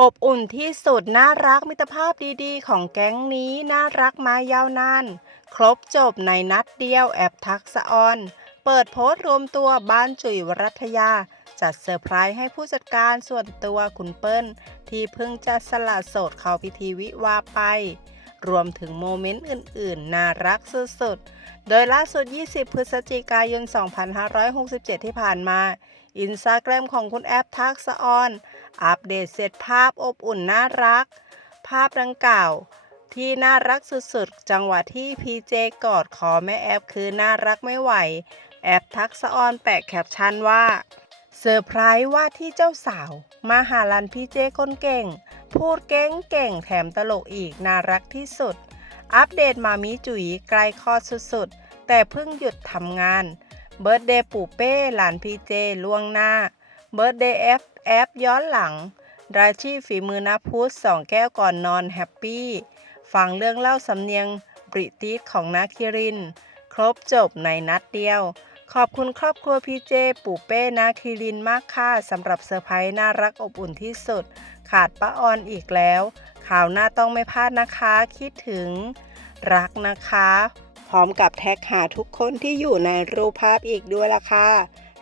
อบอุ่นที่สุดน่ารักมิตรภาพดีๆ ของแก๊งนี้น่ารักมายาวนานครบจบในนัดเดียวแอบทักษะออน เปิดโพสต์รวมตัวบ้านจุ๋ยวรัตยา จัดเซอร์ไพรส์ให้ผู้จัดการส่วนตัวคุณเปิ้ล ที่เพิ่งจะสละโสดเข้าพิธีวิวาไป รวมถึงโมเมนต์อื่นๆ น่ารักสุดๆ โดยล่าสุด 20 พฤศจิกายน 2567 ที่ผ่านมาอินสตาแกรมของคุณแอปทักษะออน อัปเดตเสร็จภาพอบอุ่นน่ารัก ภาพดังกล่าวที่น่ารักสุดๆ จังหวะที่พีเจกอดคอแม่แอปคือน่ารักไม่ไหว แอปทักษะออนแปะแคปชั่นว่าเซอร์ไพรส์ว่าที่เจ้าสาว มาหาลันพีเจคนเก่ง พูดเก่งเก่งแถมตลกอีกน่ารักที่สุด อัปเดตมามีจุ๋ยใกลคอสุดๆ แต่เพิ่งหยุดทำงาน เบิร์ดเดย์ปู่เป้หลานพีเจล่วงหน้า เบิร์ดเดย์แอฟแอฟย้อนหลัง รายชีฝีมือนาพุธสองแก้วก่อนนอนแฮปปี้ ฟังเรื่องเล่าสำเนียงบริติสของนาคิริน ครบจบในนัดเดียว ขอบคุณครอบครัวพี่เจ ปู่เป้นาคิรินมากค่ะสำหรับเซอร์ไพรส์น่ารักอบอุ่นที่สุด ขาดป้าออนอีกแล้ว ข่าวหน้าต้องไม่พลาดนะคะ คิดถึง รักนะคะ พร้อมกับแท็กหาทุกคนที่อยู่ในรูปภาพอีกด้วยล่ะค่ะ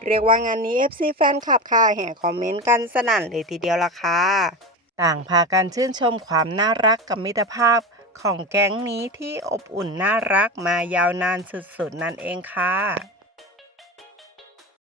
เรียกว่างานนี้ FC แฟนคลับค่ะแห่คอมเมนต์กันสนั่นเลยทีเดียวล่ะค่ะ ต่างพากันชื่นชมความน่ารักกับมิตรภาพของแก๊งนี้ที่อบอุ่นน่ารักมายาวนานสุดๆนั่นเองค่ะ